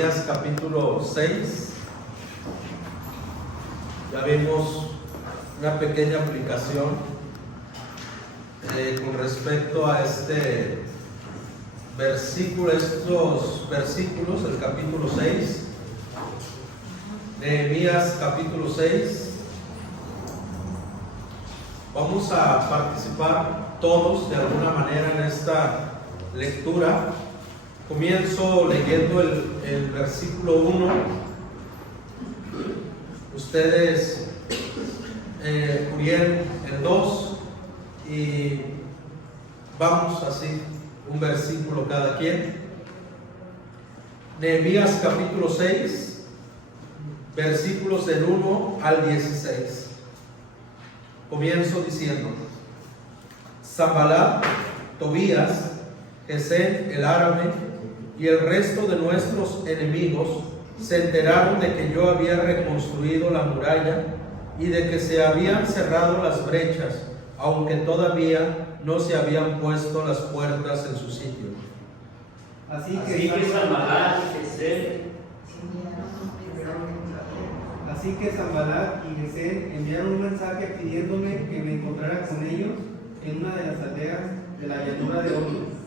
Nehemías capítulo 6. Ya vimos una pequeña aplicación con respecto a este versículo, estos versículos, el capítulo 6. Nehemías capítulo 6. Vamos a participar todos de alguna manera en esta lectura. Comienzo leyendo el versículo 1. Ustedes, Uriel, el 2, y vamos así, un versículo cada quien. Nehemías capítulo 6, versículos del 1 al 16. Comienzo diciendo: Sanballat, Tobías, Gesem el árabe y el resto de nuestros enemigos se enteraron de que yo había reconstruido la muralla y de que se habían cerrado las brechas, aunque todavía no se habían puesto las puertas en su sitio. Así que Sanballat y Gesem enviaron un mensaje pidiéndome que me encontrara con ellos en una de las aldeas de la llanura de Ono.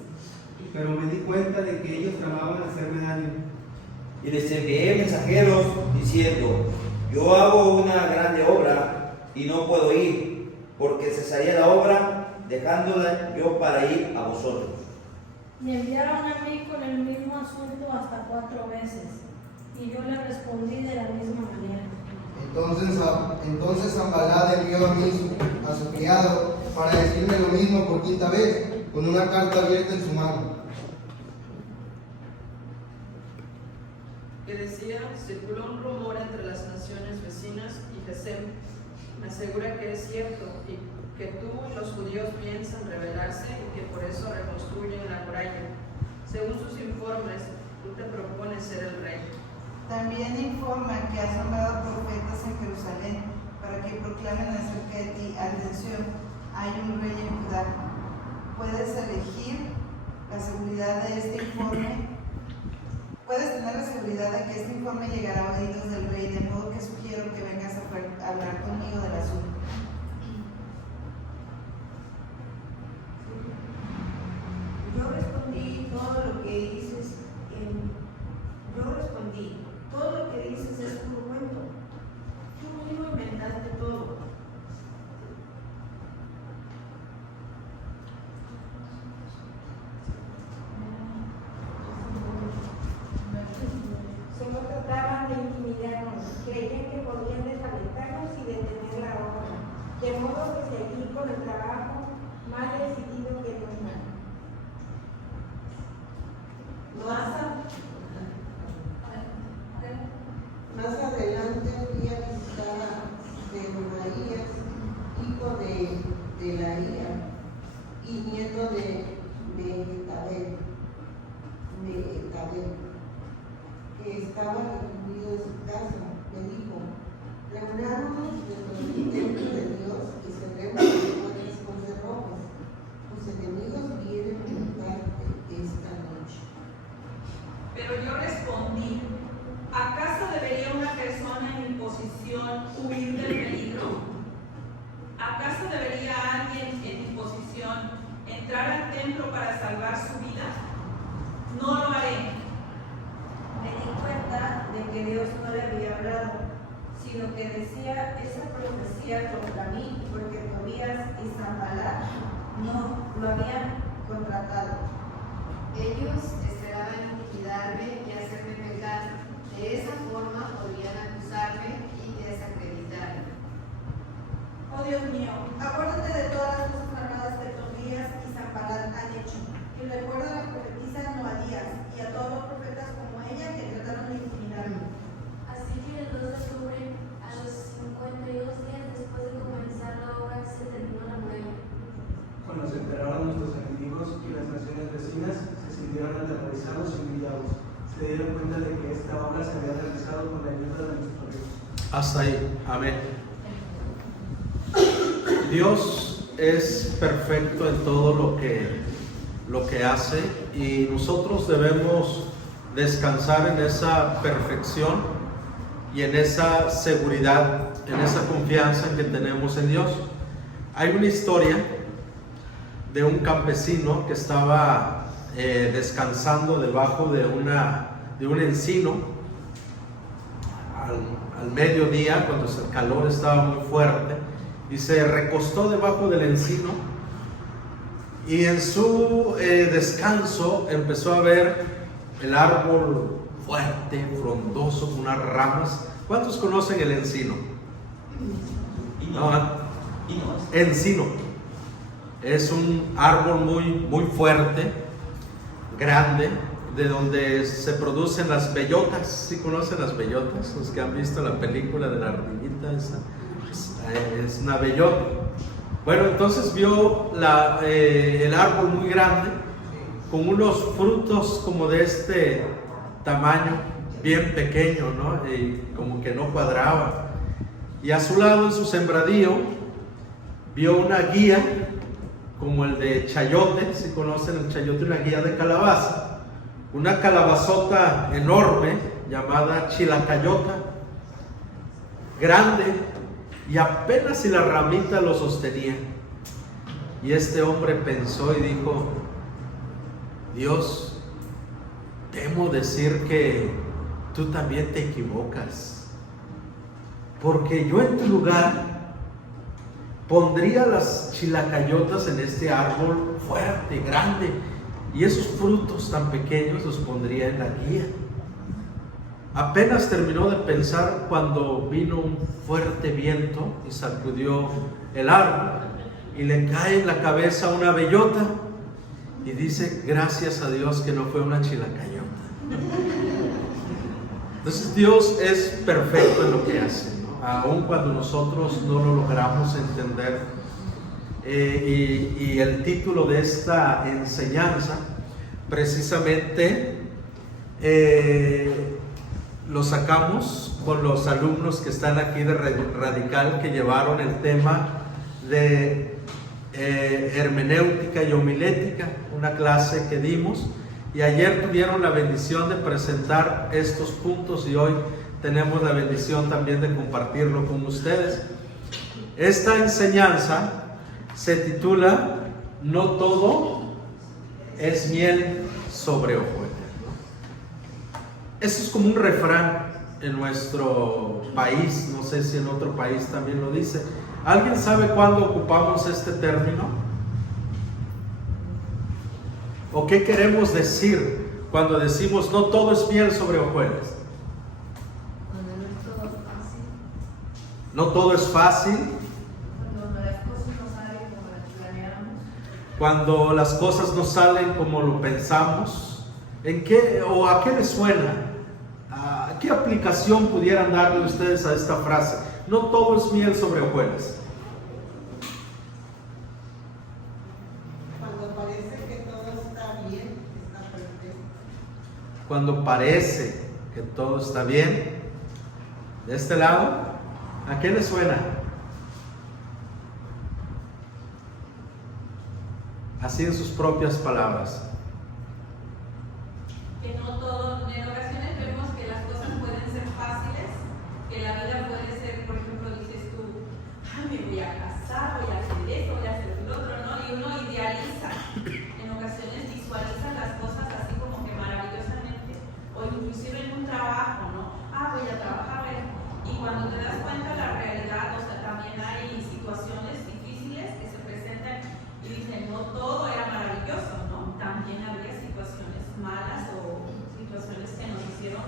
Pero me di cuenta de que ellos tramaban hacerme daño. Y les envié mensajeros diciendo: yo hago una grande obra y no puedo ir, porque cesaría la obra dejándola yo para ir a vosotros. Me enviaron a mí con el mismo asunto hasta 4 veces, y yo le respondí de la misma manera. Entonces Sanballat envió a su criado para decirme lo mismo por 5ª vez, con una carta abierta en su mano. Que decía: circuló un rumor entre las naciones vecinas y Gesem me asegura que es cierto y que tú y los judíos piensan rebelarse y que por eso reconstruyen la muralla. Según sus informes, tú te propones ser el rey. También informan que has nombrado profetas en Jerusalén para que proclamen acerca de ti: atención, hay un rey en Judá. Puedes elegir la seguridad de este informe. Puedes tener la seguridad de que este informe llegará a oídos del rey, de modo que sugiero que vengas a hablar conmigo del asunto. Yo respondí: todo lo que dices es puro cuento. Tú mismo inventaste todo. Solo trataban de intimidarnos, creían que podían desalentarnos y detener la obra, de modo que seguí con el trabajo más decidido que nunca. Más adelante fui a visitar a Benaías, hijo de Delaía y nieto de Mehetabel, que estaba recluido en su casa. Me dijo: reunámonos dentro del templo de Dios y cerremos las puertas con cerrojos. Tus enemigos vienen a matarte esta noche. Pero yo respondí: ¿acaso debería una persona en mi posición huir del peligro? ¿Acaso debería alguien en mi posición entrar al templo para salvar su vida? No lo haré. Me di cuenta de que Dios no le había hablado, sino que decía esa profecía contra mí, porque Tobías y Sanballat no lo habían contratado. Ellos esperaban intimidarme y hacerme pecar. De esa forma podrían acusarme y desacreditarme. Oh Dios mío, acuérdate de todas las cosas malvadas que Tobías y Sanballat han hecho, y recuerda a la profetisa Noadías y a todos los profetas como ella que trataron de intimidarme. Así que el 2 de octubre, a los 52 días después de comenzar la obra, se terminó la muralla. Cuando se enteraron nuestros enemigos y las naciones vecinas, se sintieron aterrorizados y humillados. Se dieron cuenta de que esta obra se había realizado con la ayuda de nuestro Dios. Hasta ahí, amén. Dios es perfecto en todo lo que hace, y nosotros debemos descansar en esa perfección y en esa seguridad, en esa confianza que tenemos en Dios. Hay una historia de un campesino que estaba descansando debajo de un encino al mediodía, cuando el calor estaba muy fuerte, y se recostó debajo del encino, y en su descanso empezó a ver el árbol fuerte, frondoso, con unas ramas. ¿Cuántos conocen el encino? Encino. Es un árbol muy fuerte, grande, de donde se producen las bellotas. ¿Sí conocen las bellotas? Los que han visto la película de la ardillita, esa es una bellota. Bueno, entonces vio el árbol muy grande, con unos frutos como de este tamaño, bien pequeño, ¿no? Y como que no cuadraba. Y a su lado, en su sembradío, vio una guía, como el de chayote. Si conocen el chayote, una guía de calabaza, una calabazota enorme llamada chilacayota, grande, y apenas si la ramita lo sostenía. Y este hombre pensó y dijo: Dios, temo decir que tú también te equivocas, porque yo en tu lugar pondría las chilacayotas en este árbol fuerte, grande, y esos frutos tan pequeños los pondría en la guía. Apenas terminó de pensar cuando vino un fuerte viento y sacudió el árbol, y le cae en la cabeza una bellota, y dice: gracias a Dios que no fue una chilacayota. Entonces Dios es perfecto en lo que hace, ¿no? Aun cuando nosotros no lo logramos entender. Y el título de esta enseñanza precisamente lo sacamos con los alumnos que están aquí de Radical, que llevaron el tema de hermenéutica y homilética, una clase que dimos, y ayer tuvieron la bendición de presentar estos puntos, y hoy tenemos la bendición también de compartirlo con ustedes. Esta enseñanza se titula No todo es miel sobre hojuelas, ¿no? Eso es como un refrán en nuestro país, no sé si en otro país también lo dice. ¿Alguien sabe cuándo ocupamos este término? ¿O qué queremos decir cuando decimos no todo es miel sobre hojuelas? No todo es fácil. Cuando las cosas no salen como lo pensamos. ¿En qué o a qué les suena? ¿A qué aplicación pudieran darle ustedes a esta frase? No todo es miel sobre hojuelas. Cuando parece que todo está bien, está perfecto. Cuando parece que todo está bien. De este lado, ¿a qué les suena? Así en sus propias palabras. Que no todo, en ocasiones vemos que las cosas pueden ser fáciles, que la vida puede ser, por ejemplo, dices tú: me voy a casar, voy a hacer esto, voy a hacer lo otro, ¿no? Y uno idealiza, en ocasiones visualiza las cosas así como que maravillosamente, o inclusive en un trabajo, ¿no? Voy a trabajar, y cuando te das cuenta la realidad, o sea, también hay situaciones difíciles que se presentan y dicen: no todo era maravilloso, ¿no? También había situaciones malas o situaciones que nos hicieron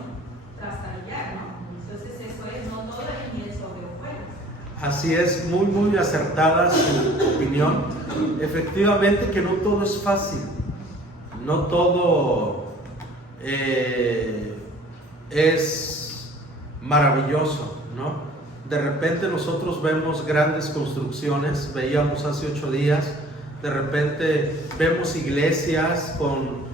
trastabillar, ¿no? Entonces eso es, no todo es miel sobre hojuelas. Así es, muy acertada su opinión. Efectivamente que no todo es fácil, no todo es maravilloso, ¿no? De repente nosotros vemos grandes construcciones, veíamos hace 8 días, de repente vemos iglesias con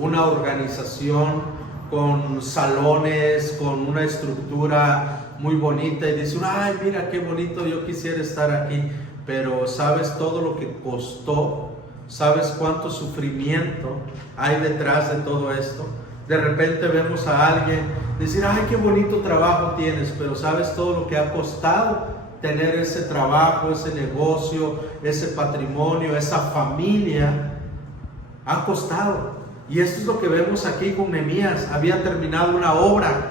una organización, con salones, con una estructura muy bonita, y dice uno: ay, mira qué bonito, yo quisiera estar aquí. Pero sabes todo lo que costó, sabes cuánto sufrimiento hay detrás de todo esto, De repente vemos a alguien decir, ay, qué bonito trabajo tienes, pero ¿sabes todo lo que ha costado tener ese trabajo, ese negocio, ese patrimonio, esa familia? Ha costado. Y esto es lo que vemos aquí con Nehemías. Había terminado una obra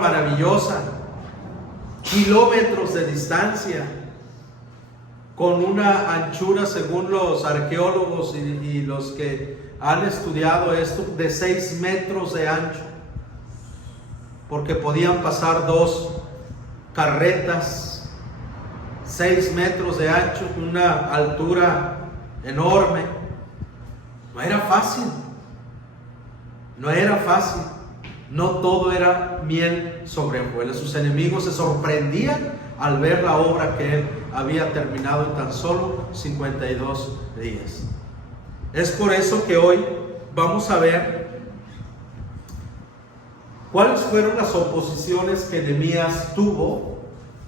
maravillosa, kilómetros de distancia, con una anchura, según los arqueólogos y los que han estudiado esto, de 6 metros de ancho, porque podían pasar 2 carretas, 6 metros de ancho, una altura enorme. No era fácil, no todo era miel sobre hojuelas. Sus enemigos se sorprendían al ver la obra que él había terminado en tan solo 52 días. Es por eso que hoy vamos a ver cuáles fueron las oposiciones que Nehemías tuvo,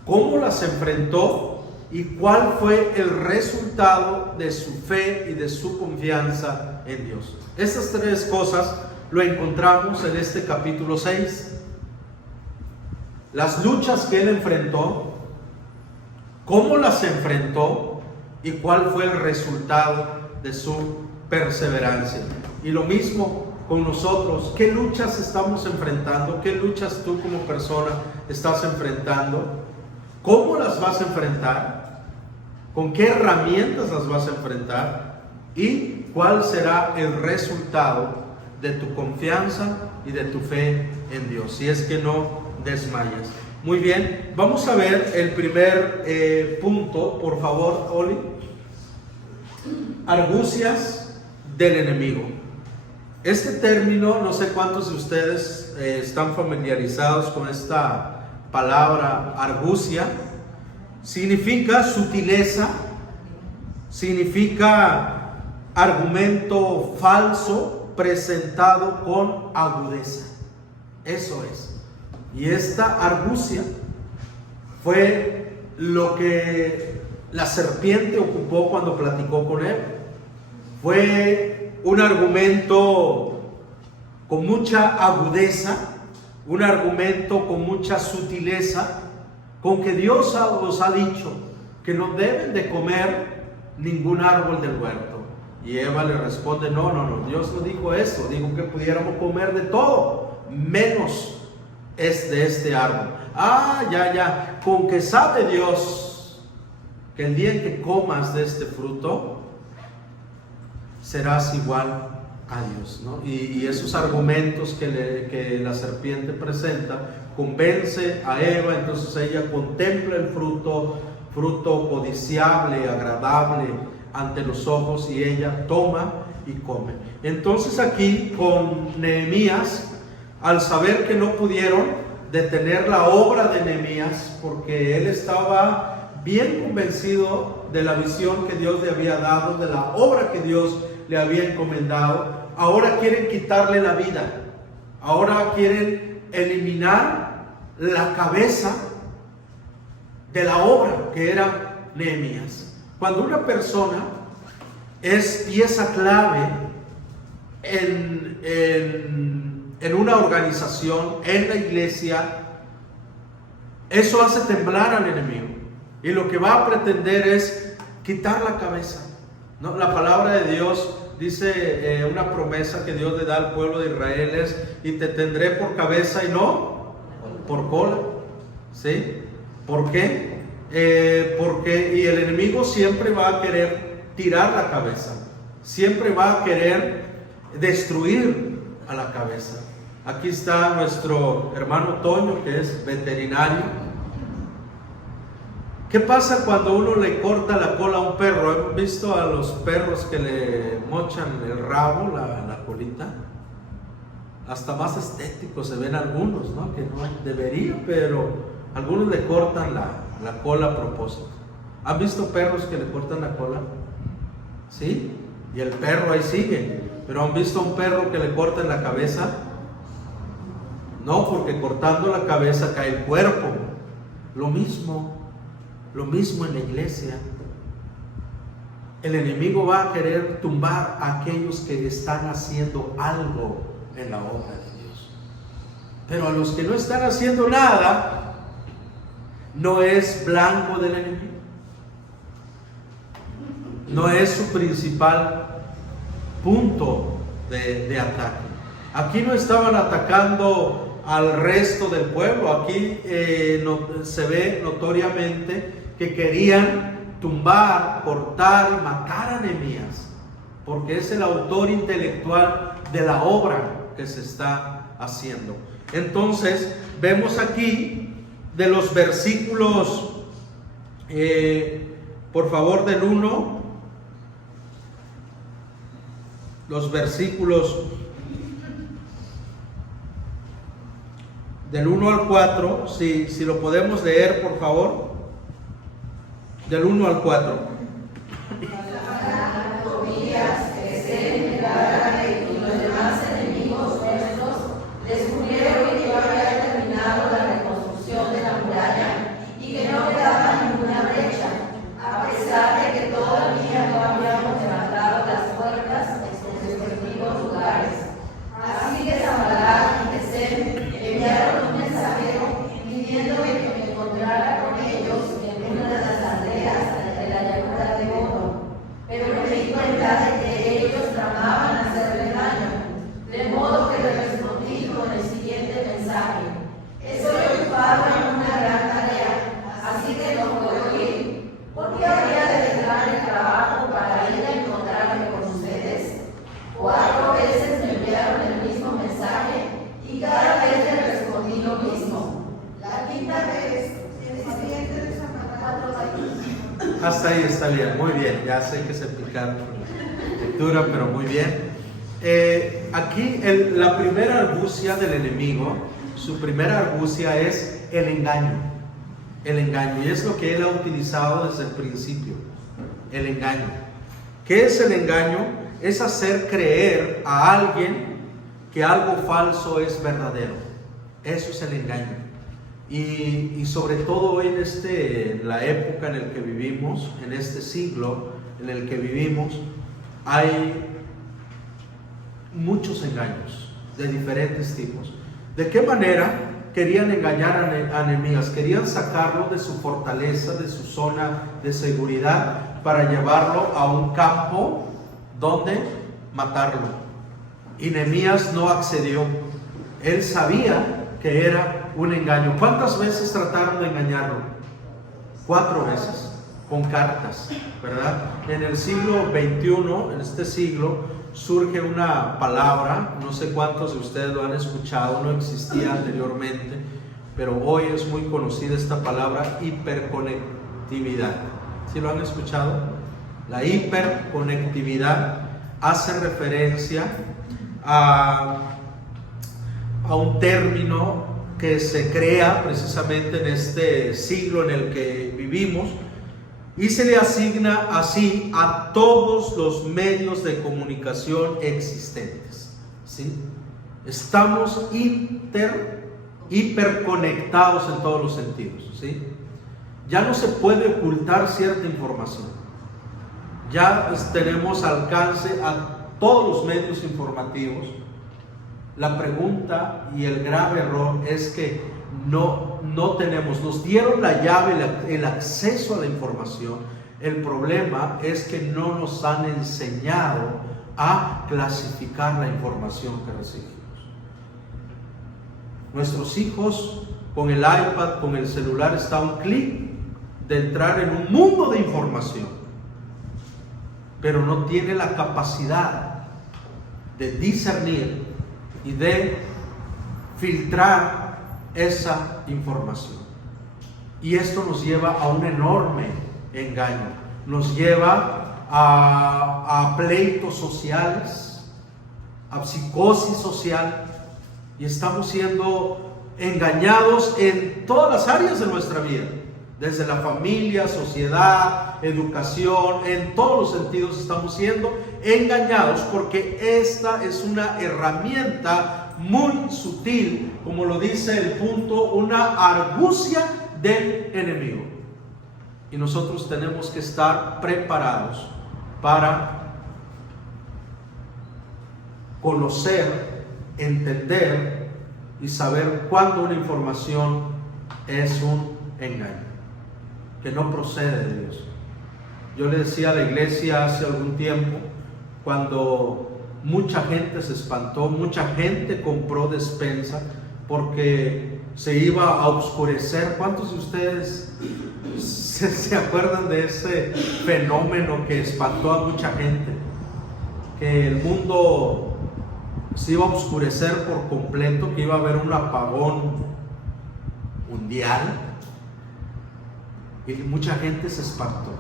cómo las enfrentó y cuál fue el resultado de su fe y de su confianza en Dios. Estas 3 cosas lo encontramos en este capítulo 6. Las luchas que él enfrentó, cómo las enfrentó y cuál fue el resultado de su perseverancia. Y lo mismo con nosotros. ¿Qué luchas estamos enfrentando? ¿Qué luchas tú como persona estás enfrentando? ¿Cómo las vas a enfrentar? ¿Con qué herramientas las vas a enfrentar? ¿Y cuál será el resultado de tu confianza y de tu fe en Dios, si es que no desmayas? Muy bien, vamos a ver el primer punto, por favor, Oli. Argucias del enemigo. Este término, no sé cuántos de ustedes están familiarizados con esta palabra argucia. Significa sutileza, significa argumento falso presentado con agudeza. Eso es. Y esta argucia fue lo que la serpiente ocupó cuando platicó con él. Fue un argumento con mucha agudeza, un argumento con mucha sutileza, con que Dios os ha dicho que no deben de comer ningún árbol del huerto. Y Eva le responde, no, Dios no dijo eso, dijo que pudiéramos comer de todo, menos es de este árbol. Ya, con que sabe Dios que el día en que comas de este fruto, serás igual a Dios, ¿no? Y esos argumentos que la serpiente presenta, convence a Eva, entonces ella contempla el fruto codiciable, agradable ante los ojos, y ella toma y come. Entonces aquí con Nehemías, al saber que no pudieron detener la obra de Nehemías, porque él estaba bien convencido de la visión que Dios le había dado, de la obra que Dios le había encomendado, ahora quieren quitarle la vida, ahora quieren eliminar la cabeza de la obra que era Nehemías. Cuando una persona es pieza clave en una organización, en la iglesia, eso hace temblar al enemigo, y lo que va a pretender es quitar la cabeza, ¿no? La palabra de Dios dice, una promesa que Dios le da al pueblo de Israel es, y te tendré por cabeza y no por cola. ¿Sí? ¿Por qué? Porque el enemigo siempre va a querer tirar la cabeza, siempre va a querer destruir a la cabeza. Aquí está nuestro hermano Toño, que es veterinario. ¿Qué pasa cuando uno le corta la cola a un perro? ¿Hemos visto a los perros que le mochan el rabo, la colita? Hasta más estéticos se ven algunos, ¿no? Que no debería, pero algunos le cortan la cola a propósito. ¿Han visto perros que le cortan la cola? ¿Sí? Y el perro ahí sigue. ¿Pero han visto a un perro que le cortan la cabeza? No, porque cortando la cabeza cae el cuerpo. Lo mismo en la iglesia. El enemigo va a querer tumbar a aquellos que están haciendo algo en la obra de Dios. Pero a los que no están haciendo nada, no es blanco del enemigo. No es su principal punto de ataque. Aquí no estaban atacando al resto del pueblo. Aquí se ve notoriamente que querían tumbar, cortar y matar a Nehemías, porque es el autor intelectual de la obra que se está haciendo. Entonces vemos aquí de los versículos, por favor, del 1, los versículos del 1 al 4, si lo podemos leer, por favor, del 1 al 4. Descubrieron que yo había terminado la reconstrucción de la muralla y que no quedaba ninguna brecha, a pesar de que todavía no habíamos levantado las puertas en sus respectivos lugares. Así que Sanballat y Gesem enviaron un mensajero pidiéndome que me encontrara con ellos en una de las aldeas de la llanura de Ono. Pero me di cuenta de que ellos tramaban hacerle daño, de modo que le respondí con el siguiente mensaje: estoy ocupado en una gran tarea, así que no puedo ir. ¿Por qué habría de dejar el trabajo para ir a encontrarme con ustedes? 4 veces me enviaron el mismo mensaje y cada vez le respondí lo mismo. La quinta vez, hasta ahí está bien, muy bien. Ya sé que se picaron con la lectura, pero muy bien. Aquí la primera argucia del enemigo, su primera argucia es el engaño. El engaño, y es lo que él ha utilizado desde el principio. El engaño. ¿Qué es el engaño? Es hacer creer a alguien que algo falso es verdadero. Eso es el engaño. Y sobre todo hoy en la época en la que vivimos, en este siglo en el que vivimos, hay muchos engaños de diferentes tipos. ¿De qué manera querían engañar a Nehemías? Querían sacarlo de su fortaleza, de su zona de seguridad, para llevarlo a un campo donde matarlo. Y Nehemías no accedió. Él sabía que era un engaño. ¿Cuántas veces trataron de engañarlo? 4 veces, con cartas, ¿verdad? En el siglo XXI, en este siglo, surge una palabra, no sé cuántos de ustedes lo han escuchado, no existía anteriormente, pero hoy es muy conocida esta palabra: hiperconectividad. ¿Sí lo han escuchado? La hiperconectividad hace referencia a un término que se crea precisamente en este siglo en el que vivimos, y se le asigna así a todos los medios de comunicación existentes, ¿sí? Estamos hiperconectados en todos los sentidos, ¿sí? Ya no se puede ocultar cierta información. Ya tenemos alcance a todos los medios informativos. La pregunta y el grave error es que no tenemos, nos dieron la llave, el acceso a la información. El problema es que no nos han enseñado a clasificar la información que recibimos. Nuestros hijos con el iPad, con el celular, está a un clic de entrar en un mundo de información, pero no tiene la capacidad de discernir y de filtrar esa información. Y esto nos lleva a un enorme engaño, nos lleva a pleitos sociales, a psicosis social, y estamos siendo engañados en todas las áreas de nuestra vida, desde la familia, sociedad, educación, en todos los sentidos estamos siendo engañados, porque esta es una herramienta muy sutil, como lo dice el punto, una argucia del enemigo. Y nosotros tenemos que estar preparados para conocer entender y saber cuándo una información es un engaño, que no procede de Dios. Yo le decía a la iglesia hace algún tiempo, cuando mucha gente se espantó, mucha gente compró despensa porque se iba a oscurecer. ¿Cuántos de ustedes se acuerdan de ese fenómeno que espantó a mucha gente? Que el mundo se iba a oscurecer por completo, que iba a haber un apagón mundial, y mucha gente se espantó,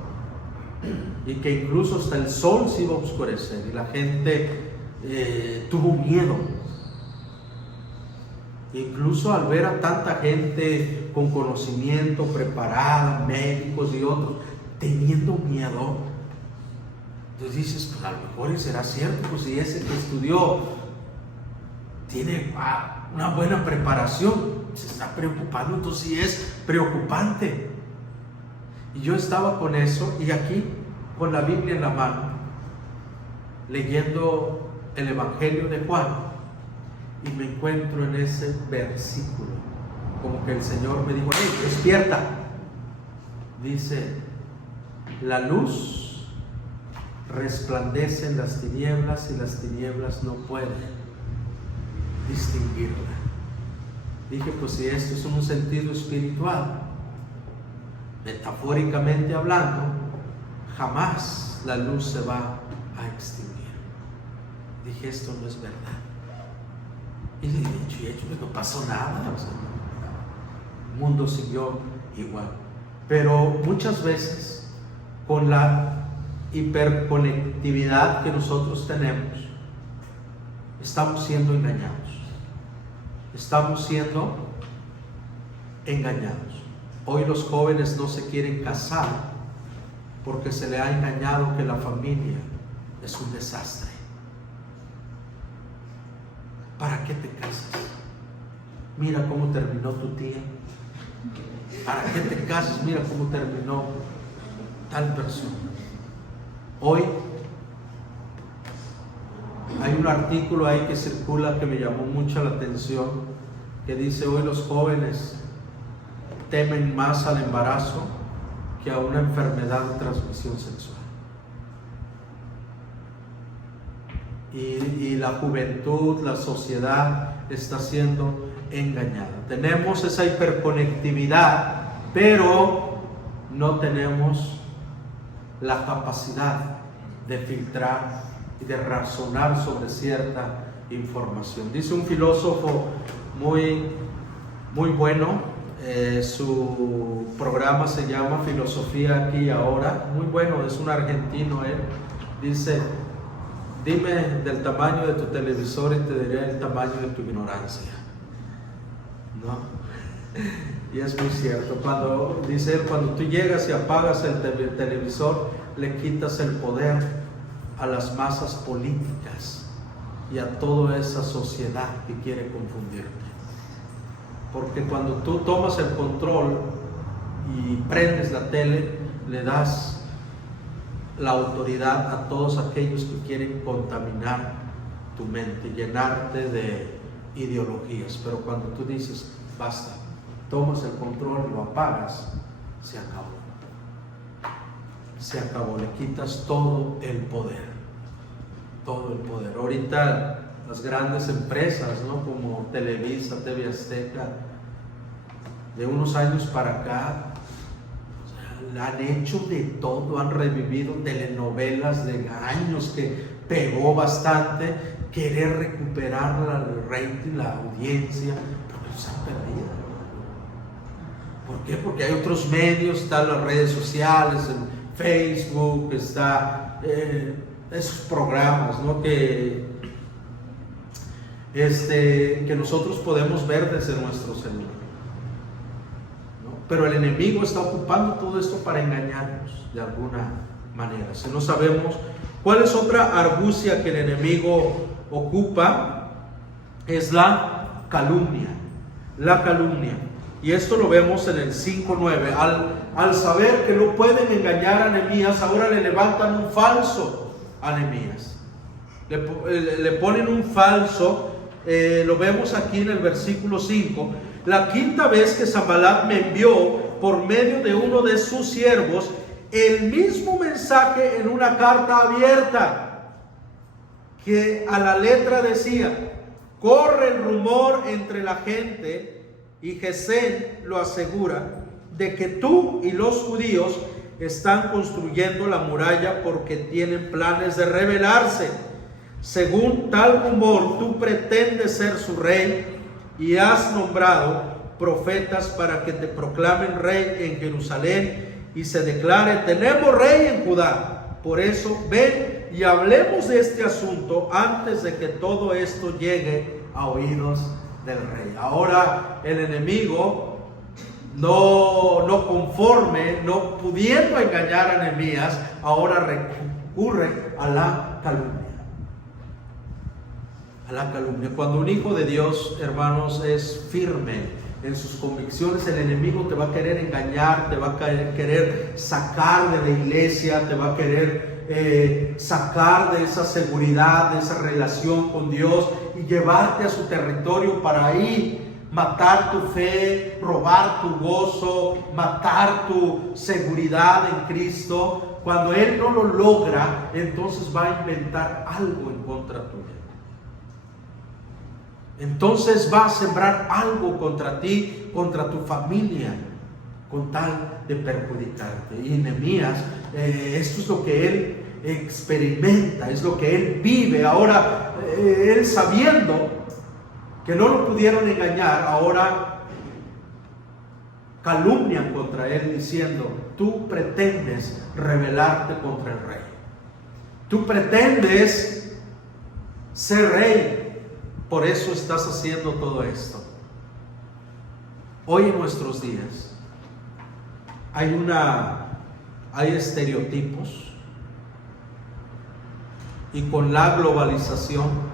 y que incluso hasta el sol se iba a oscurecer, y la gente tuvo miedo. Incluso al ver a tanta gente con conocimiento, preparada, médicos y otros, teniendo miedo, entonces dices, pues a lo mejor será cierto, pues si ese que estudió tiene una buena preparación, se está preocupando, entonces sí es preocupante. Y yo estaba con eso, y aquí con la Biblia en la mano, leyendo el Evangelio de Juan, y me encuentro en ese versículo, como que el Señor me dijo: hey, despierta. Dice: la luz resplandece en las tinieblas, y las tinieblas no pueden distinguirla. Dije, pues si esto es un sentido espiritual, metafóricamente hablando, jamás la luz se va a extinguir. Dije, esto no es verdad. Y de hecho y hecho, no pasó nada, o sea, el mundo siguió igual. Pero muchas veces, con la hiperconectividad que nosotros tenemos, estamos siendo engañados. Estamos siendo engañados. Hoy los jóvenes no se quieren casar porque se le ha engañado que la familia es un desastre. ¿Para qué te casas? Mira cómo terminó tu tía. ¿Para qué te casas? Mira cómo terminó tal persona. Hoy hay un artículo ahí que circula que me llamó mucho la atención, que dice: hoy los jóvenes temen más al embarazo que a una enfermedad de transmisión sexual. Y la juventud, la sociedad está siendo engañada. Tenemos esa hiperconectividad, pero no tenemos la capacidad de filtrar y de razonar sobre cierta información. Dice un filósofo muy bueno, su programa se llama Filosofía Aquí y Ahora, muy bueno, es un argentino él. Dice: dime del tamaño de tu televisor y te diré el tamaño de tu ignorancia. ¿No? Y es muy cierto. Dice él, cuando tú llegas y apagas el televisor, le quitas el poder a las masas políticas y a toda esa sociedad que quiere confundirte. Porque cuando tú tomas el control y prendes la tele, le das la autoridad a todos aquellos que quieren contaminar tu mente, llenarte de ideologías. Pero cuando tú dices basta, tomas el control y lo apagas, se acabó. Se acabó, le quitas todo el poder. Todo el poder. Ahorita las grandes empresas, ¿no?, como Televisa, TV Azteca, de unos años para acá, han hecho de todo, han revivido telenovelas de años que pegó bastante, querer recuperar el rating, la audiencia, pero se han perdido. ¿Por qué? Porque hay otros medios, están las redes sociales, en Facebook, está esos programas, ¿no?, que nosotros podemos ver desde nuestro celular. Pero el enemigo está ocupando todo esto para engañarnos de alguna manera. Si no sabemos cuál es otra argucia que el enemigo ocupa, es la calumnia. La calumnia. Y esto lo vemos en el 5:9. Al saber que no pueden engañar a Nehemías, ahora le levantan un falso a Nehemías. Le ponen un falso lo vemos aquí en el versículo 5, la quinta vez que Sanbalat me envió por medio de uno de sus siervos el mismo mensaje en una carta abierta, que a la letra decía: corre el rumor entre la gente, y Gesén lo asegura, de que tú y los judíos están construyendo la muralla porque tienen planes de rebelarse. Según tal rumor, tú pretendes ser su rey y has nombrado profetas para que te proclamen rey en Jerusalén y se declare: tenemos rey en Judá. Por eso ven y hablemos de este asunto antes de que todo esto llegue a oídos del rey. Ahora el enemigo, no conforme, no pudiendo engañar a Nehemías, ahora recurre a la calumnia. A la calumnia. Cuando un hijo de Dios, hermanos, es firme en sus convicciones, el enemigo te va a querer engañar, te va a querer sacar de la iglesia, te va a querer sacar de esa seguridad, de esa relación con Dios y llevarte a su territorio para ahí matar tu fe, robar tu gozo, matar tu seguridad en Cristo. Cuando él no lo logra, entonces va a inventar algo en contra tuya. Entonces va a sembrar algo contra ti, contra tu familia, con tal de perjudicarte. Y Nehemías, esto es lo que él experimenta, es lo que él vive. Ahora, él sabiendo que no lo pudieron engañar, ahora calumnian contra él diciendo: tú pretendes rebelarte contra el rey, tú pretendes ser rey, por eso estás haciendo todo esto. Hoy en nuestros días hay estereotipos, y con la globalización,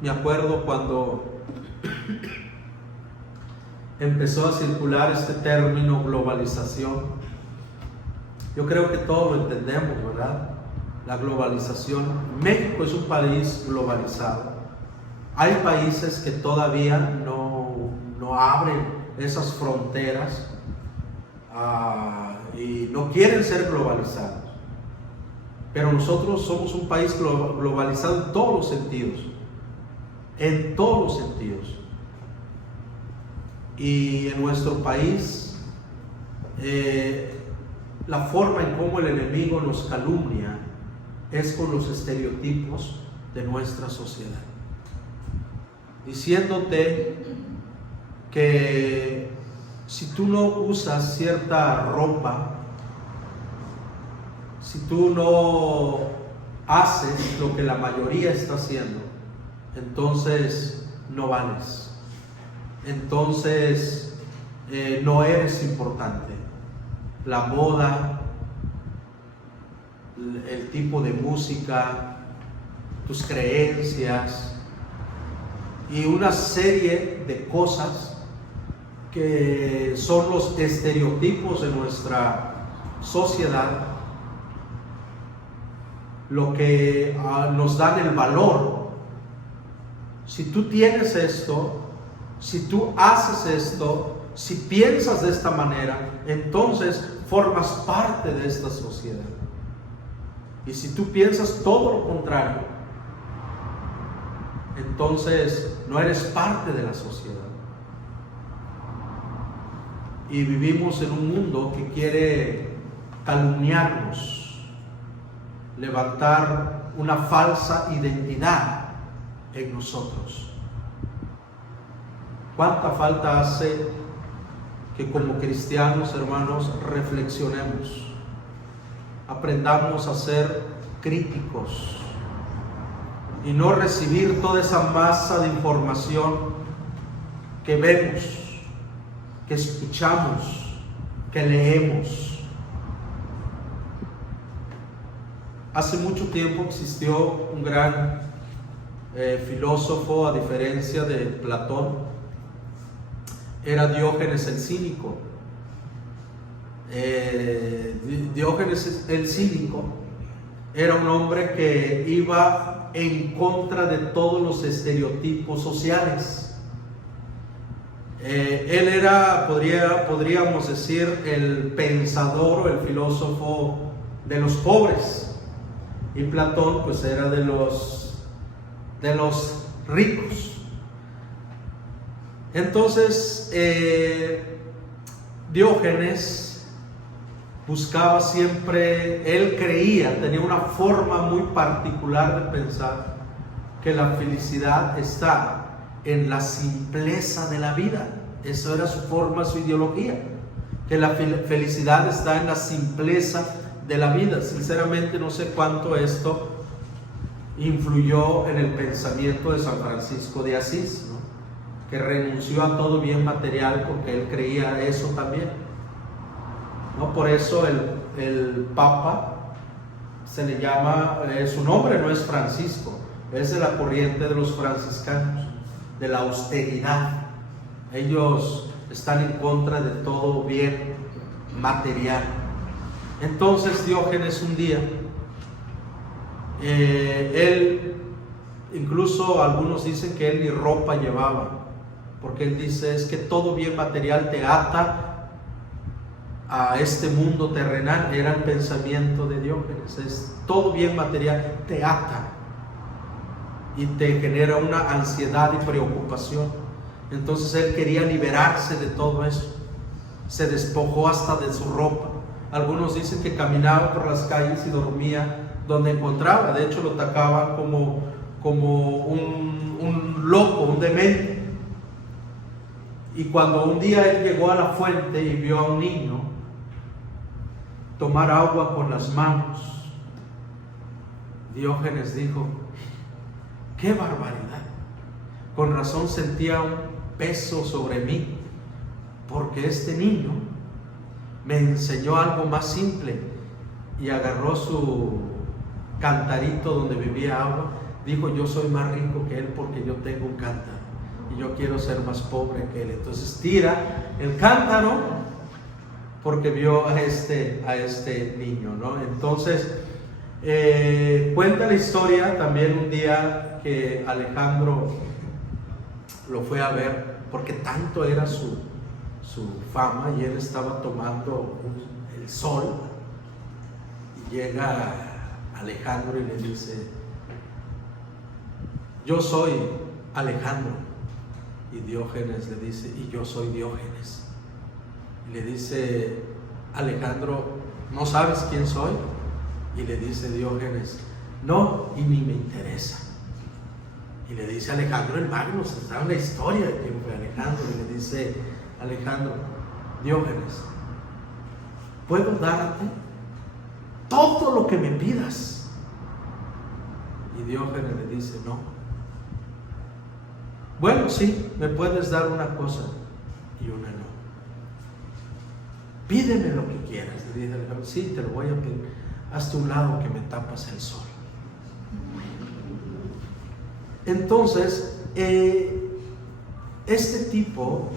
me acuerdo cuando empezó a circular este término globalización, yo creo que todos lo entendemos, ¿verdad? La globalización. México es un país globalizado. Hay países que todavía no abren esas fronteras y no quieren ser globalizados. Pero nosotros somos un país globalizado en todos los sentidos. En todos los sentidos. Y en nuestro país, la forma en cómo el enemigo nos calumnia es con los estereotipos de nuestra sociedad, diciéndote que si tú no usas cierta ropa, si tú no haces lo que la mayoría está haciendo, entonces no vales, entonces no eres importante. La moda, el tipo de música, tus creencias y una serie de cosas que son los estereotipos de nuestra sociedad, lo que nos dan el valor. Si tú tienes esto, si tú haces esto, si piensas de esta manera, entonces formas parte de esta sociedad. Y si tú piensas todo lo contrario, entonces no eres parte de la sociedad. Y vivimos en un mundo que quiere calumniarnos, levantar una falsa identidad en nosotros. ¿Cuánta falta hace que como cristianos, hermanos, reflexionemos? Aprendamos a ser críticos y no recibir toda esa masa de información que vemos, que escuchamos, que leemos. Hace mucho tiempo existió un gran filósofo, a diferencia de Platón, era Diógenes el Cínico. Diógenes el Cínico era un hombre que iba en contra de todos los estereotipos sociales. Él era, podríamos decir, el pensador o el filósofo de los pobres, y Platón pues era de los ricos. Entonces Diógenes buscaba siempre, él creía, tenía una forma muy particular de pensar que la felicidad está en la simpleza de la vida. Eso era su forma, su ideología, que la felicidad está en la simpleza de la vida. Sinceramente no sé cuánto esto influyó en el pensamiento de San Francisco de Asís, ¿no? Que renunció a todo bien material porque él creía eso también, ¿no? Por eso el Papa se le llama, su nombre no es Francisco, es de la corriente de los franciscanos, de la austeridad. Ellos están en contra de todo bien material. Entonces Diógenes un día, él, incluso algunos dicen que él ni ropa llevaba, porque él dice, es que todo bien material te ata a este mundo terrenal. Era el pensamiento de Diógenes, es todo bien material te ata y te genera una ansiedad y preocupación. Entonces él quería liberarse de todo eso, se despojó hasta de su ropa. Algunos dicen que caminaba por las calles y dormía donde encontraba. De hecho lo atacaban como un loco, un demente. Y cuando un día él llegó a la fuente y vio a un niño tomar agua con las manos, Diógenes dijo, ¡qué barbaridad! Con razón sentía un peso sobre mí, porque este niño me enseñó algo más simple. Y agarró su cantarito donde bebía agua, dijo, yo soy más rico que él porque yo tengo un cántaro y yo quiero ser más pobre que él. Entonces tira el cántaro porque vio a este niño, ¿no? Entonces cuenta la historia también un día que Alejandro lo fue a ver, porque tanto era su fama, y él estaba tomando el sol, y llega Alejandro y le dice, yo soy Alejandro. Y Diógenes le dice, y yo soy Diógenes. Y le dice Alejandro, ¿no sabes quién soy? Y le dice Diógenes, no, y ni me interesa. Y le dice Alejandro el Magno, se trae una historia de quién fue Alejandro, y le dice Alejandro, Diógenes, puedo darte todo lo que me pidas. Y Diógenes le dice, no. Bueno, sí, me puedes dar una cosa y una no. Pídeme lo que quieras. Le dice Alejandro, sí, te lo voy a pedir. Hazte un lado que me tapas el sol. Entonces, este tipo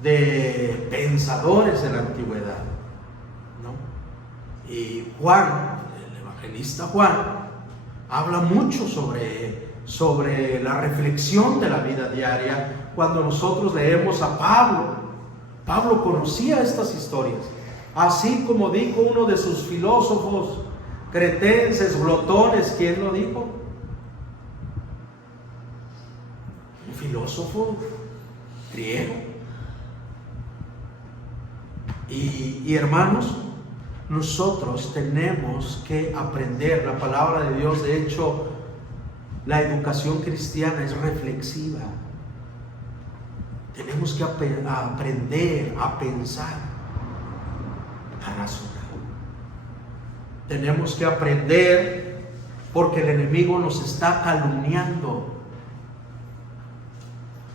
de pensadores de la antigüedad, ¿no? Y Juan, el evangelista Juan, habla mucho sobre la reflexión de la vida diaria. Cuando nosotros leemos a Pablo conocía estas historias, así como dijo uno de sus filósofos cretenses, glotones. ¿Quién lo dijo? Un filósofo griego. Y hermanos, nosotros tenemos que aprender la palabra de Dios. De hecho, la educación cristiana es reflexiva. Tenemos que aprender a pensar, a razonar. Tenemos que aprender porque el enemigo nos está calumniando.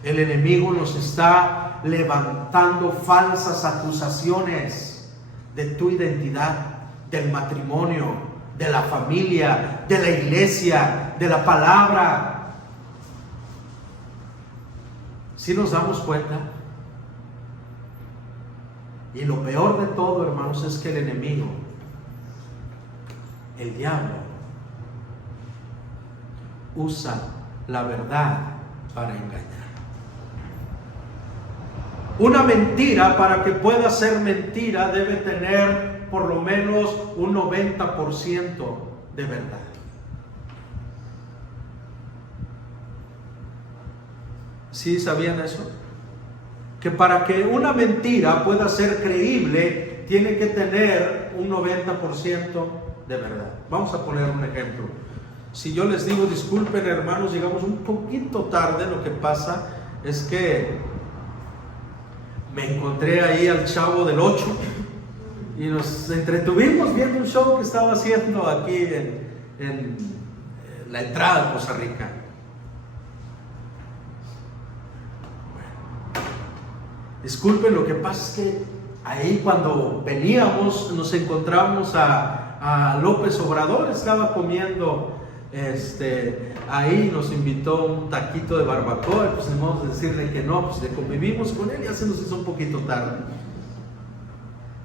El enemigo nos está levantando falsas acusaciones de tu identidad, del matrimonio, de la familia, de la iglesia, de la palabra. ¿Sí nos damos cuenta? Y lo peor de todo, hermanos, es que el enemigo El diablo usa la verdad para engañar. Una mentira, para que pueda ser mentira, debe tener por lo menos un 90% de verdad. ¿Sí sabían eso? Que para que una mentira pueda ser creíble, tiene que tener un 90% de verdad. Vamos a poner un ejemplo. Si yo les digo, disculpen hermanos, llegamos un poquito tarde, lo que pasa es que me encontré ahí al Chavo del 8 y nos entretuvimos viendo un show que estaba haciendo aquí en la entrada de Costa Rica. Disculpen, lo que pasa es que ahí cuando veníamos nos encontramos a López Obrador, estaba comiendo, ahí nos invitó un taquito de barbacoa, pues vamos a decirle que no, pues le convivimos con él y ya se nos hizo un poquito tarde.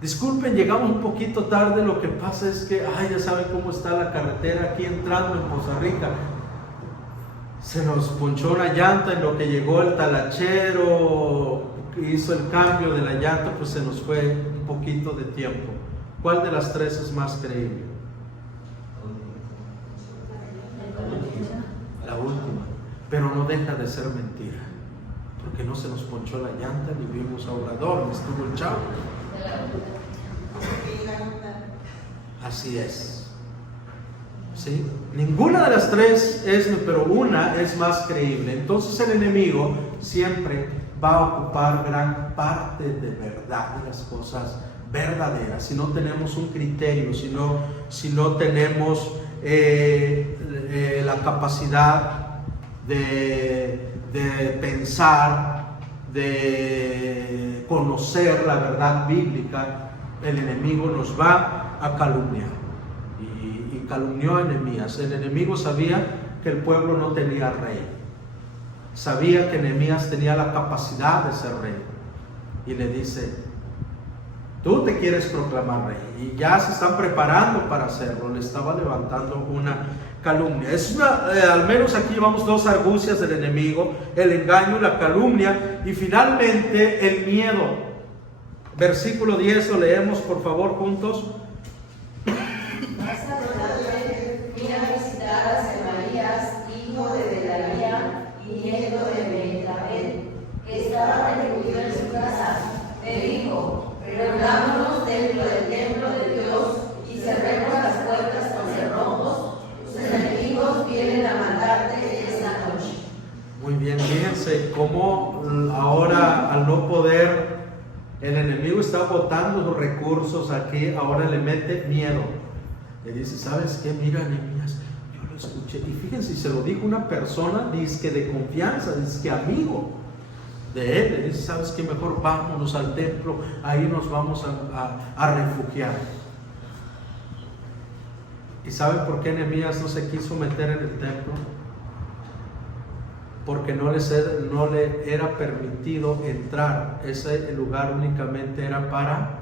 Disculpen, llegamos un poquito tarde, lo que pasa es que, ya saben cómo está la carretera aquí entrando en Costa Rica. Se nos ponchó una llanta, en lo que llegó el talachero, hizo el cambio de la llanta, pues se nos fue un poquito de tiempo. ¿Cuál de las tres es más creíble? La última, pero no deja de ser mentira, porque no se nos ponchó la llanta, ni vimos a Obrador, ni estuvo el Chavo. Así es. ¿Sí? Ninguna de las tres es, pero una es más creíble. Entonces el enemigo siempre va a ocupar gran parte de verdad, de las cosas verdaderas. Si no tenemos un criterio, si no tenemos la capacidad de pensar, de conocer la verdad bíblica, el enemigo nos va a calumniar. Y calumnió a Nehemías. El enemigo sabía que el pueblo no tenía rey. Sabía que Nehemías tenía la capacidad de ser rey. Y le dice, tú te quieres proclamar rey. Y ya se están preparando para hacerlo. Le estaba levantando una calumnia. Al menos aquí llevamos dos argucias del enemigo: el engaño y la calumnia. Y finalmente el miedo. Versículo 10, lo leemos por favor juntos. Esa noche fui a visitar a Semaías, hijo de Delaía y nieto de Benjamín, que estaba recluido en su casa. Me dijo, reunámonos dentro del templo de Dios y cerremos las puertas con cerrojos. Tus enemigos vienen a matarte esta noche. Muy bien, fíjense cómo ahora, al no poder, el enemigo está botando los recursos aquí, ahora le mete miedo. Le dice, ¿sabes qué? Mira, Nehemías, yo lo escuché. Y fíjense, se lo dijo una persona, dizque de confianza, dizque amigo de él. Le dice, ¿sabes qué? Mejor vámonos al templo, ahí nos vamos a refugiar. ¿Y saben por qué Nehemías no se quiso meter en el templo? Porque no le era permitido entrar. Ese lugar únicamente era para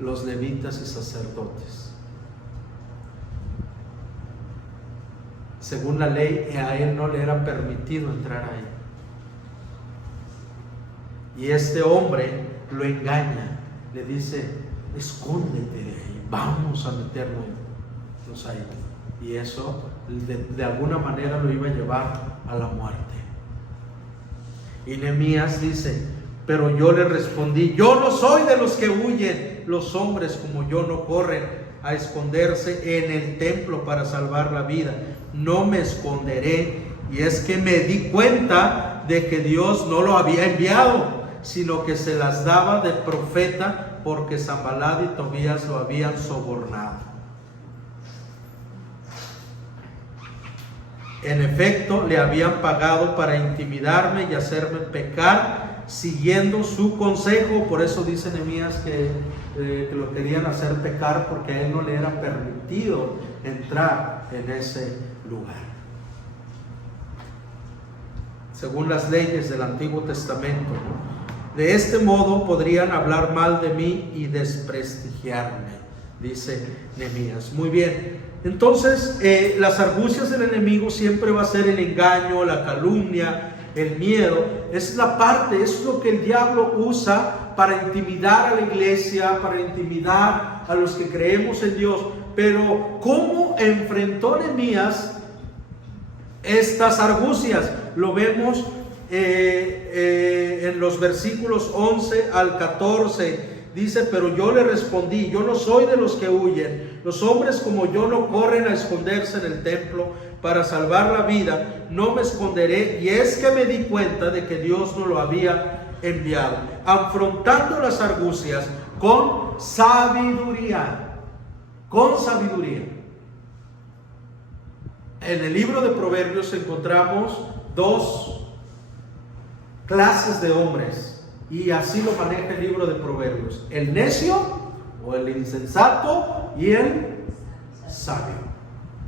los levitas y sacerdotes. Según la ley, a él no le era permitido entrar ahí. Y este hombre lo engaña, le dice, escóndete de ahí, vamos a meternos ahí. Y eso de alguna manera lo iba a llevar a la muerte. Y Nehemías dice, pero yo le respondí, yo no soy de los que huyen. Los hombres como yo no corren a esconderse en el templo para salvar la vida. No me esconderé. Y es que me di cuenta de que Dios no lo había enviado, sino que se las daba de profeta, porque Sanballat y Tobías lo habían sobornado. En efecto, le habían pagado para intimidarme y hacerme pecar, siguiendo su consejo. Por eso dice Nehemías que lo querían hacer pecar, porque a él no le era permitido entrar en ese lugar. Según las leyes del Antiguo Testamento, de este modo podrían hablar mal de mí y desprestigiarme, dice Nehemías. Muy bien. Entonces, las argucias del enemigo siempre va a ser el engaño, la calumnia, el miedo. Es la parte, es lo que el diablo usa para intimidar a la iglesia, para intimidar a los que creemos en Dios. Pero ¿cómo enfrentó Nehemías estas argucias? Lo vemos en los versículos 11 al 14. Dice: pero yo le respondí, yo no soy de los que huyen. Los hombres como yo no corren a esconderse en el templo para salvar la vida. No me esconderé. Y es que me di cuenta de que Dios no lo había enviado. Afrontando las argucias con sabiduría. Con sabiduría. En el libro de Proverbios encontramos dos clases de hombres. Y así lo maneja el libro de Proverbios: el necio o el insensato y el sabio.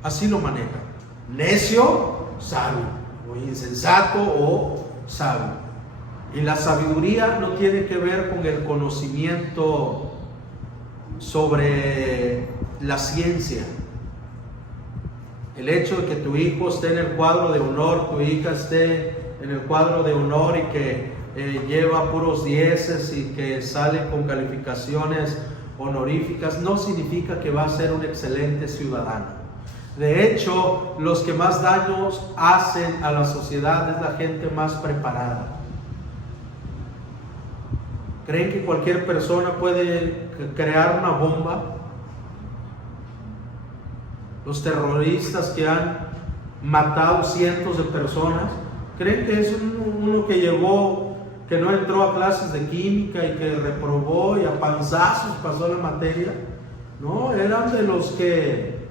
Así lo maneja: necio, sabio, o insensato o sabio. Y la sabiduría no tiene que ver con el conocimiento sobre la ciencia. El hecho de que tu hijo esté en el cuadro de honor, tu hija esté en el cuadro de honor y que lleva puros dieces y que sale con calificaciones honoríficas, no significa que va a ser un excelente ciudadano. De hecho, los que más daños hacen a la sociedad es la gente más preparada. ¿Creen que cualquier persona puede crear una bomba? Los terroristas que han matado cientos de personas, ¿creen que es uno que llegó, que no entró a clases de química y que reprobó y a panzazos pasó la materia? No, eran de los que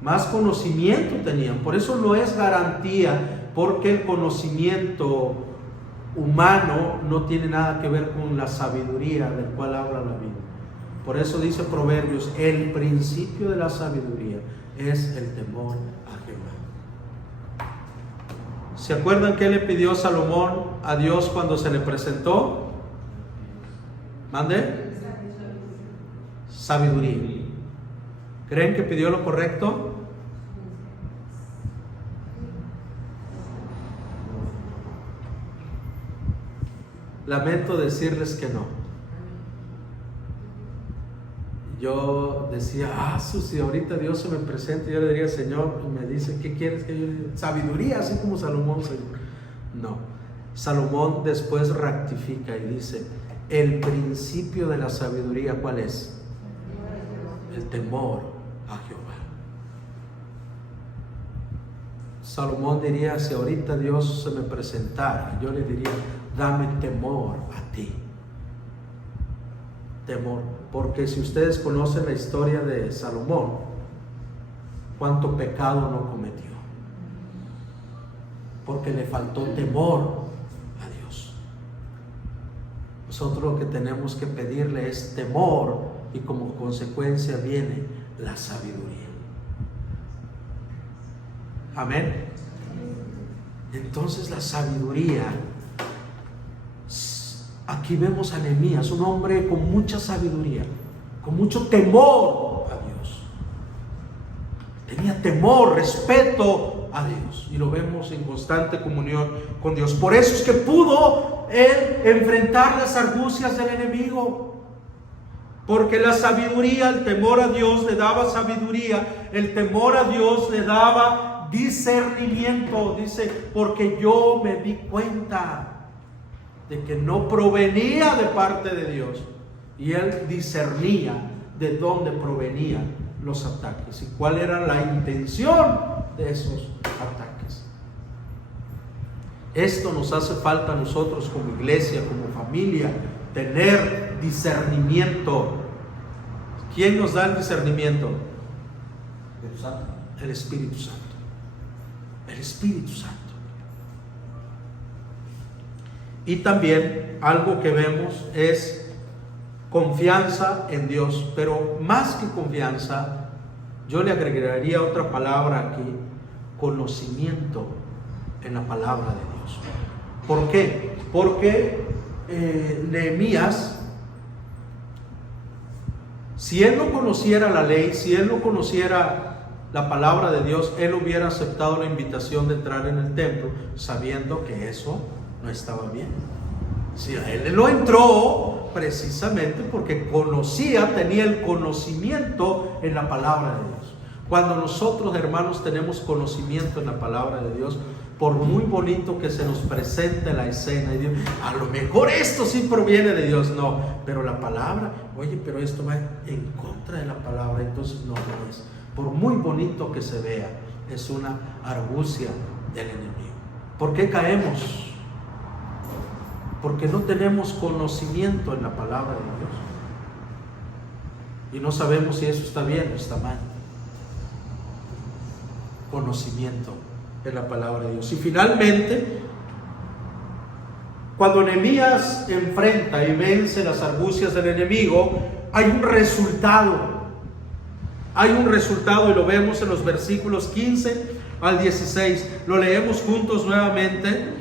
más conocimiento tenían. Por eso no es garantía, porque el conocimiento humano no tiene nada que ver con la sabiduría del cual habla la Biblia. Por eso dice Proverbios: el principio de la sabiduría es el temor a Jehová. ¿Se acuerdan qué le pidió Salomón a Dios cuando se le presentó? ¿Mande? Sabiduría. ¿Creen que pidió lo correcto? Lamento decirles que no. Yo decía: si ahorita Dios se me presenta, yo le diría: Señor, y me dice: ¿qué quieres que yo le diga? Sabiduría, así como Salomón, Señor. No. Salomón después rectifica y dice: el principio de la sabiduría, ¿cuál es? El temor a Jehová. Salomón diría: si ahorita Dios se me presentara, yo le diría: dame temor a ti. Temor. Porque si ustedes conocen la historia de Salomón, cuánto pecado no cometió, porque le faltó temor a Dios. Nosotros lo que tenemos que pedirle es temor, y como consecuencia viene la sabiduría. Amén. Entonces la sabiduría, aquí vemos a Nehemías, un hombre con mucha sabiduría, con mucho temor a Dios. Tenía temor, respeto a Dios, y lo vemos en constante comunión con Dios. Por eso es que pudo él enfrentar las argucias del enemigo, porque la sabiduría, el temor a Dios le daba sabiduría, el temor a Dios le daba discernimiento. Dice: porque yo me di cuenta de que no provenía de parte de Dios, y él discernía de dónde provenían los ataques y cuál era la intención de esos ataques. Esto nos hace falta a nosotros como iglesia, como familia, tener discernimiento. ¿Quién nos da el discernimiento? El Espíritu Santo. El Espíritu Santo. Y también algo que vemos es confianza en Dios, pero más que confianza, yo le agregaría otra palabra aquí: conocimiento en la palabra de Dios. ¿Por qué? Porque Nehemías Si él no conociera la ley, si él no conociera la palabra de Dios, él hubiera aceptado la invitación de entrar en el templo sabiendo que eso no estaba bien. Si él no entró precisamente porque conocía, tenía el conocimiento en la palabra de Dios. Cuando nosotros, hermanos, tenemos conocimiento en la palabra de Dios, por muy bonito que se nos presente la escena, y Dios, a lo mejor esto sí proviene de Dios, no, pero la palabra, oye, pero esto va en contra de la palabra, entonces no lo es. Por muy bonito que se vea, es una argucia del enemigo. ¿Por qué caemos? Porque no tenemos conocimiento en la palabra de Dios. Y no sabemos si eso está bien o está mal. Conocimiento en la palabra de Dios. Y finalmente, cuando Nehemías enfrenta y vence las argucias del enemigo, hay un resultado. Hay un resultado y lo vemos en los versículos 15 al 16. Lo leemos juntos nuevamente.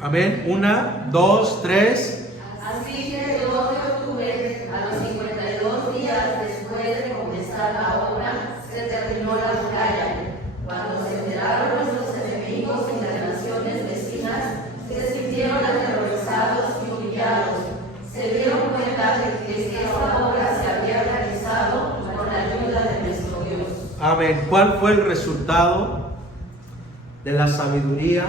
Amén. 1, 2, 3. Así que el 2 de octubre, a los 52 días después de comenzar la obra, se terminó la muralla. Cuando se enteraron nuestros enemigos y las naciones vecinas, se sintieron aterrorizados y humillados. Se dieron cuenta de que esta obra se había realizado con la ayuda de nuestro Dios. Amén. ¿Cuál fue el resultado de la sabiduría,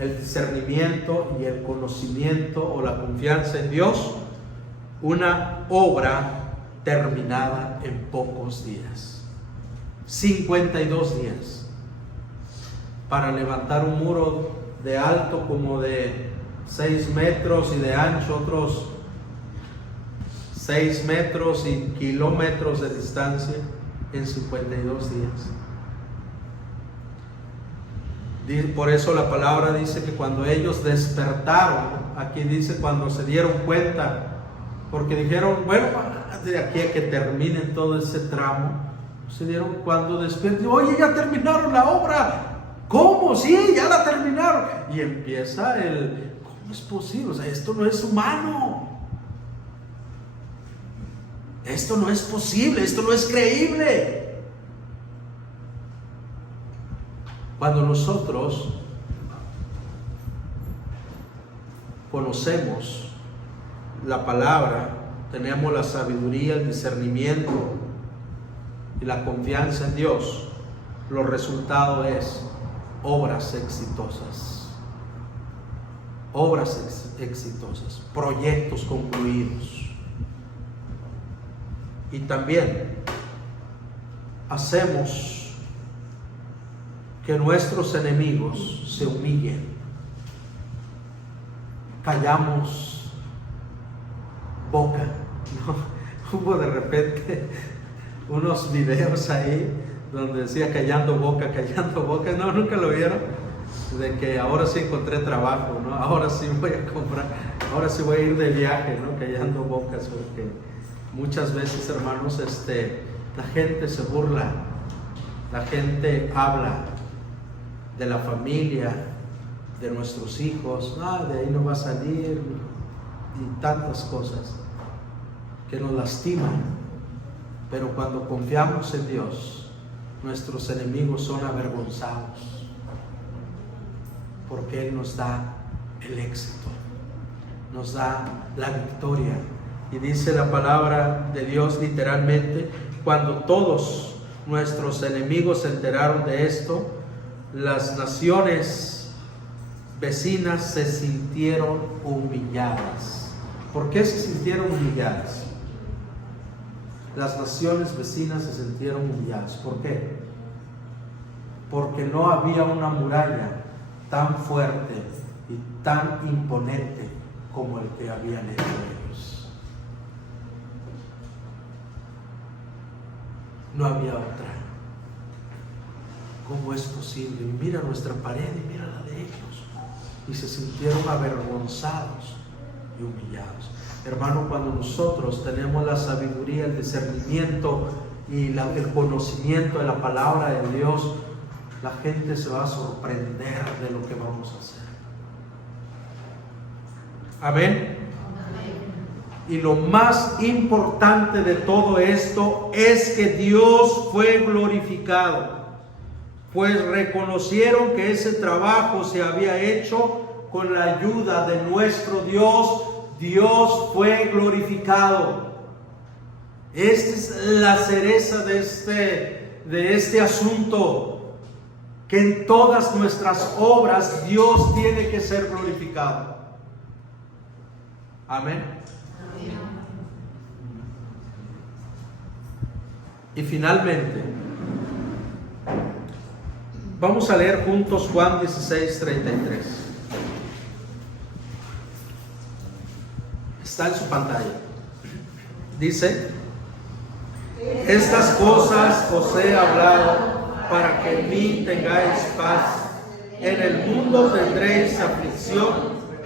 el discernimiento y el conocimiento o la confianza en Dios? Una obra terminada en pocos días. 52 días para levantar un muro de alto como de 6 metros y de ancho otros 6 metros y kilómetros de distancia en 52 días. Por eso la palabra dice que cuando ellos despertaron, aquí dice cuando se dieron cuenta, porque dijeron, bueno, de aquí a que terminen todo ese tramo, se dieron cuando despiertan, oye, ya terminaron la obra. ¿Cómo? Sí, ya la terminaron. Y empieza ¿cómo es posible? O sea, esto no es humano. Esto no es posible, esto no es creíble. Cuando nosotros conocemos la palabra, tenemos la sabiduría, el discernimiento y la confianza en Dios, los resultados es obras exitosas, proyectos concluidos. Y también hacemos que nuestros enemigos se humillen. Callamos boca, ¿no? Hubo de repente unos videos ahí donde decía callando boca, no, nunca lo vieron, de que ahora sí encontré trabajo, ¿no? Ahora sí voy a comprar, ahora sí voy a ir de viaje, ¿no? Callando bocas, porque muchas veces, hermanos, la gente se burla, la gente habla de la familia, de nuestros hijos, de ahí no va a salir, y tantas cosas que nos lastiman. Pero cuando confiamos en Dios, nuestros enemigos son avergonzados, porque Él nos da el éxito, nos da la victoria. Y dice la palabra de Dios literalmente, cuando todos nuestros enemigos se enteraron de esto, las naciones vecinas se sintieron humilladas. ¿Por qué se sintieron humilladas? Las naciones vecinas se sintieron humilladas. ¿Por qué? Porque no había una muralla tan fuerte y tan imponente como el que habían hecho ellos. No había otra. ¿Cómo es posible? Y mira nuestra pared y mira la de ellos. Y se sintieron avergonzados y humillados. Hermano, cuando nosotros tenemos la sabiduría, el discernimiento y el conocimiento de la palabra de Dios, la gente se va a sorprender de lo que vamos a hacer. Amén. Y lo más importante de todo esto es que Dios fue glorificado, pues reconocieron que ese trabajo se había hecho con la ayuda de nuestro Dios. Dios fue glorificado. Esta es la cereza de este asunto, que en todas nuestras obras Dios tiene que ser glorificado. Amén. Y finalmente, vamos a leer juntos Juan 16:33. Está en su pantalla. Dice: estas cosas os he hablado para que en mí tengáis paz. En el mundo tendréis aflicción,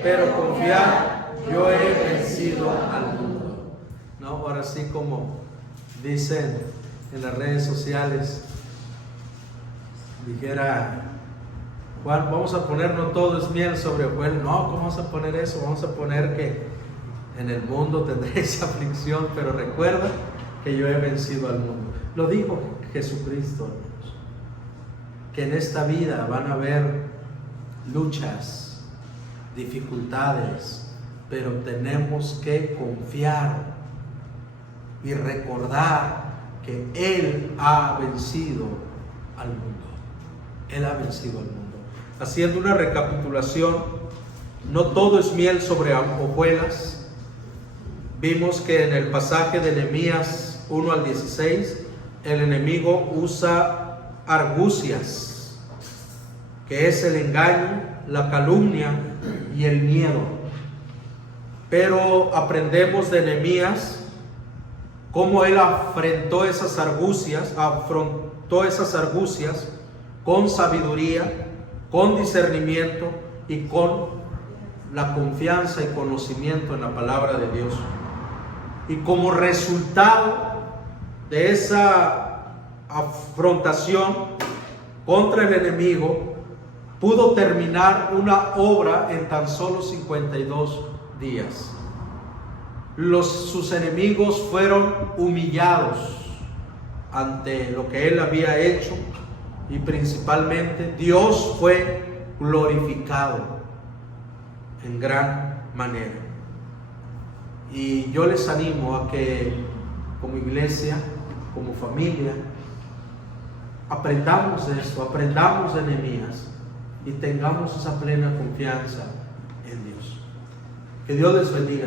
pero confiad, yo he vencido al mundo. No, ahora sí, como dicen en las redes sociales, dijera Juan, vamos a ponernos todo es miel sobre hojuelas. No, ¿cómo vamos a poner eso? Vamos a poner que en el mundo tendréis aflicción, pero recuerda que yo he vencido al mundo. Lo dijo Jesucristo, hermanos, que en esta vida van a haber luchas, dificultades, pero tenemos que confiar y recordar que Él ha vencido al mundo. Él ha vencido al mundo. Haciendo una recapitulación, no todo es miel sobre hojuelas. Vimos que en el pasaje de Nehemías 1 al 16, el enemigo usa argucias, que es el engaño, la calumnia y el miedo. Pero aprendemos de Nehemías cómo él afrontó esas argucias con sabiduría, con discernimiento y con la confianza y conocimiento en la palabra de Dios. Y como resultado de esa afrontación contra el enemigo, pudo terminar una obra en tan solo 52 días. Sus enemigos fueron humillados ante lo que él había hecho, y principalmente Dios fue glorificado en gran manera. Y yo les animo a que como iglesia, como familia, aprendamos de esto, aprendamos de Nehemías y tengamos esa plena confianza en Dios. Que Dios les bendiga.